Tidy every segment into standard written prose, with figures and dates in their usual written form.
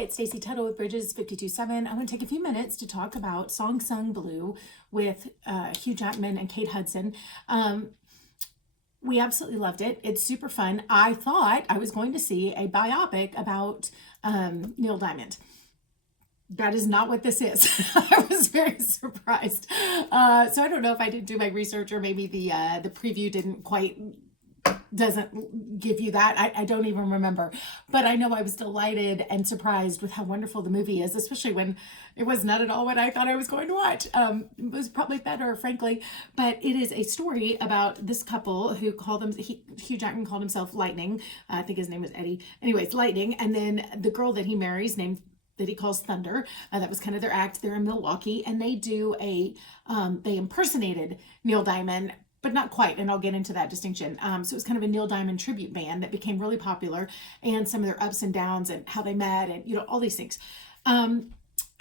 it's Stacey Tuttle with Bridges 52.7. I want to take a few minutes to talk about Song Sung Blue with Hugh Jackman and Kate Hudson. We absolutely loved it. It's super fun. I thought I was going to see a biopic about Neil Diamond. That is not what this is. I was very surprised. So I don't know if I didn't do my research, or maybe the preview doesn't give you that. I don't even remember, but I know I was delighted and surprised with how wonderful the movie is, especially when it was not at all what I thought I was going to watch. It was probably better, frankly, but it is a story about this couple who Hugh Jackman called himself Lightning. I think his name was Eddie. Anyways, Lightning. And then the girl that he marries that he calls Thunder. That was kind of their act. They're in Milwaukee, and they they impersonated Neil Diamond, but not quite, and I'll get into that distinction. So it was kind of a Neil Diamond tribute band that became really popular, and some of their ups and downs and how they met and, all these things.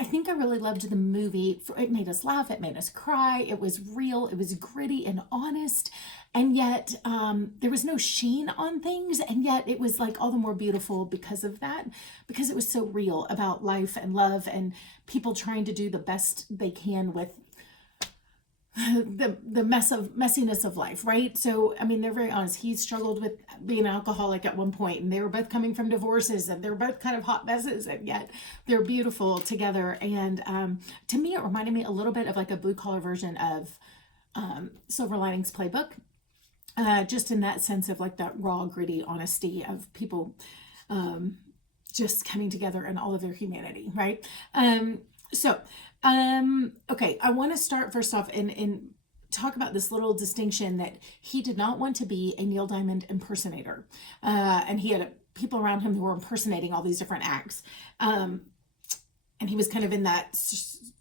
I think I really loved the movie. It made us laugh. It made us cry. It was real. It was gritty and honest. And yet there was no sheen on things. And yet it was like all the more beautiful because of that, because it was so real about life and love and people trying to do the best they can with the messiness of life, right? So, I mean, they're very honest. He struggled with being an alcoholic at one point, and they were both coming from divorces, and they're both kind of hot messes, and yet they're beautiful together. And to me, it reminded me a little bit of like a blue collar version of Silver Linings Playbook, just in that sense of like that raw, gritty honesty of people just coming together in all of their humanity, right? Okay, I want to start first off and talk about this little distinction that he did not want to be a Neil Diamond impersonator. And he had people around him who were impersonating all these different acts. And he was kind of in that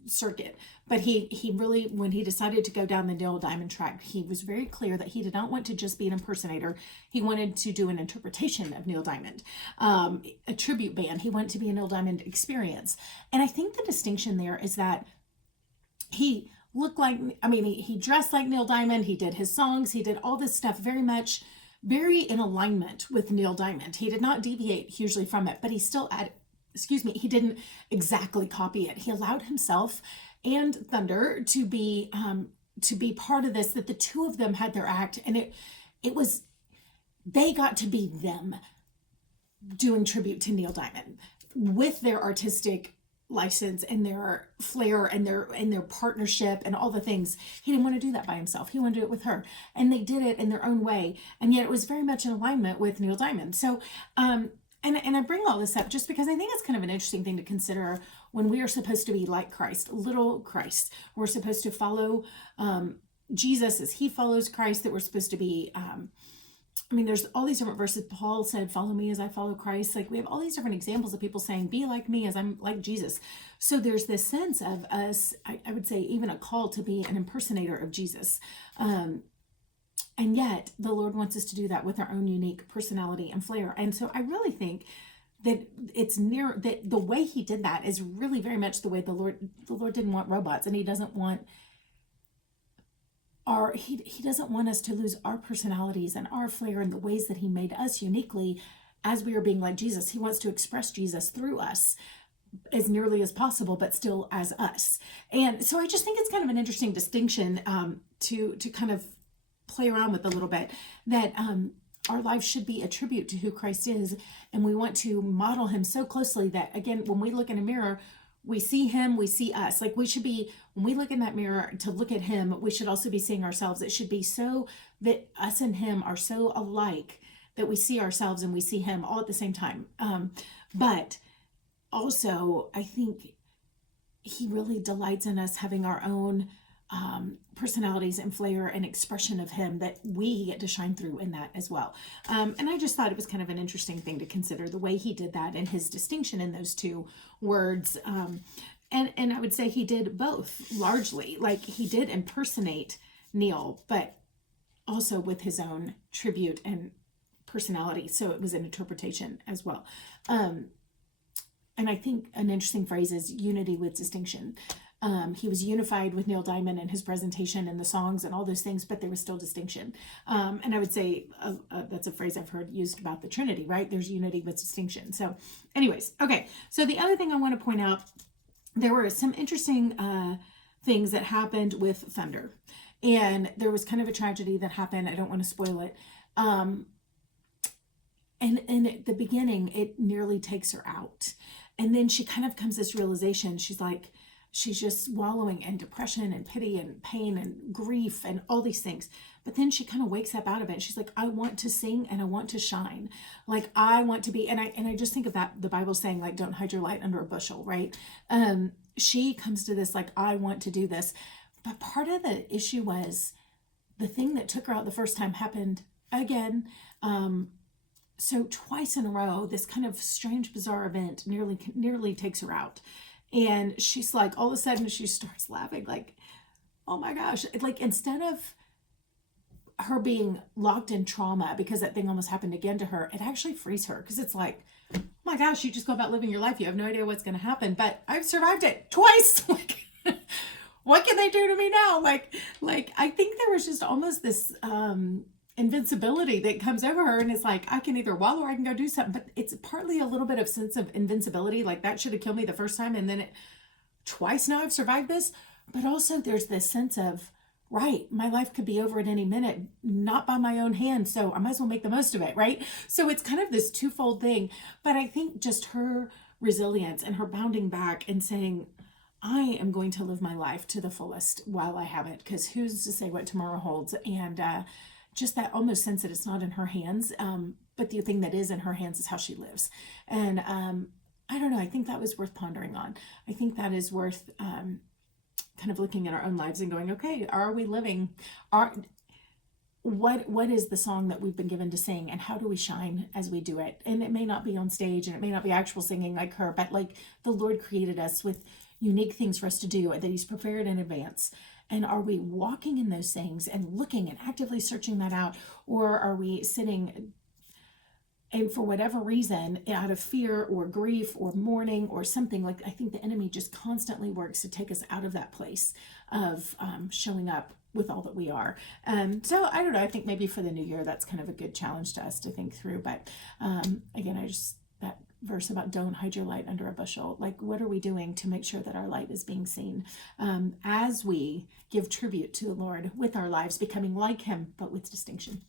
circuit. But he really, when he decided to go down the Neil Diamond track, he was very clear that he did not want to just be an impersonator. He wanted to do an interpretation of Neil Diamond, a tribute band. He wanted to be a Neil Diamond experience. And I think the distinction there is that he looked like, he dressed like Neil Diamond. He did his songs. He did all this stuff very in alignment with Neil Diamond. He did not deviate hugely from it, but he still he didn't exactly copy it. He allowed himself and Thunder to be part of this, that the two of them had their act, and they got to be them doing tribute to Neil Diamond with their artistic license and their flair and their partnership and all the things. He didn't want to do that by himself. He wanted to do it with her, and they did it in their own way, and yet it was very much in alignment with Neil Diamond. So and I bring all this up just because I think it's kind of an interesting thing to consider when we are supposed to be like Christ, little Christ. We're supposed to follow Jesus as he follows Christ, that we're supposed to be, there's all these different verses. Paul said, follow me as I follow Christ. Like, we have all these different examples of people saying, be like me as I'm like Jesus. So there's this sense of us, I would say even a call to be an impersonator of Jesus. And yet the Lord wants us to do that with our own unique personality and flair. And so I really think that that the way he did that is really very much the way the Lord didn't want robots, and he doesn't want he doesn't want us to lose our personalities and our flair and the ways that he made us uniquely as we are being like Jesus. He wants to express Jesus through us as nearly as possible, but still as us. And so I just think it's kind of an interesting distinction to kind of play around with a little bit, that our lives should be a tribute to who Christ is, and we want to model him so closely that, again, when we look in a mirror, we see him, we see us. Like, we should be, when we look in that mirror to look at him, we should also be seeing ourselves. It should be so that us and him are so alike that we see ourselves and we see him all at the same time. But also, I think he really delights in us having our own personalities and flair and expression of him, that we get to shine through in that as well. And I just thought it was kind of an interesting thing to consider, the way he did that and his distinction in those two words. And I would say he did both largely. Like, he did impersonate Neil, but also with his own tribute and personality. So it was an interpretation as well. And I think an interesting phrase is unity with distinction. He was unified with Neil Diamond in his presentation and the songs and all those things, but there was still distinction. And I would say that's a phrase I've heard used about the Trinity, right? There's unity with distinction. So anyways, okay. So the other thing I want to point out, there were some interesting things that happened with Thunder. And there was kind of a tragedy that happened. I don't want to spoil it. And at the beginning, it nearly takes her out. And then she kind of comes to this realization. She's just wallowing in depression and pity and pain and grief and all these things. But then she kind of wakes up out of it. She's like, I want to sing and I want to shine. Like I want to be, and I just think of that, the Bible saying like, don't hide your light under a bushel, right? She comes to this, like, I want to do this. But part of the issue was the thing that took her out the first time happened again. So twice in a row, this kind of strange, bizarre event nearly takes her out. And she's like, all of a sudden she starts laughing like, oh my gosh. Like instead of her being locked in trauma because that thing almost happened again to her, it actually frees her because it's like, oh my gosh, you just go about living your life. You have no idea what's going to happen, but I've survived it twice. Like, what can they do to me now? Like I think there was just almost this, invincibility that comes over her, and it's like I can either wallow or I can go do something. But it's partly a little bit of sense of invincibility, like that should have killed me the first time, and then twice now I've survived this. But also there's this sense of, right, my life could be over at any minute, not by my own hand, so I might as well make the most of it, right? So it's kind of this twofold thing. But I think just her resilience and her bounding back and saying, I am going to live my life to the fullest while I have it, because who's to say what tomorrow holds? And just that almost sense that it's not in her hands, but the thing that is in her hands is how she lives. And I don't know, I think that was worth pondering on. I think that is worth kind of looking at our own lives and going, okay, are we living, what is the song that we've been given to sing, and how do we shine as we do it? And it may not be on stage and it may not be actual singing like her, but like the Lord created us with unique things for us to do that he's prepared in advance. And are we walking in those things and looking and actively searching that out? Or are we sitting and for whatever reason, out of fear or grief or mourning or something, like I think the enemy just constantly works to take us out of that place of showing up with all that we are. So I don't know, I think maybe for the new year, that's kind of a good challenge to us to think through. But again, that verse about don't hide your light under a bushel, like what are we doing to make sure that our light is being seen as we give tribute to the Lord with our lives, becoming like him, but with distinction.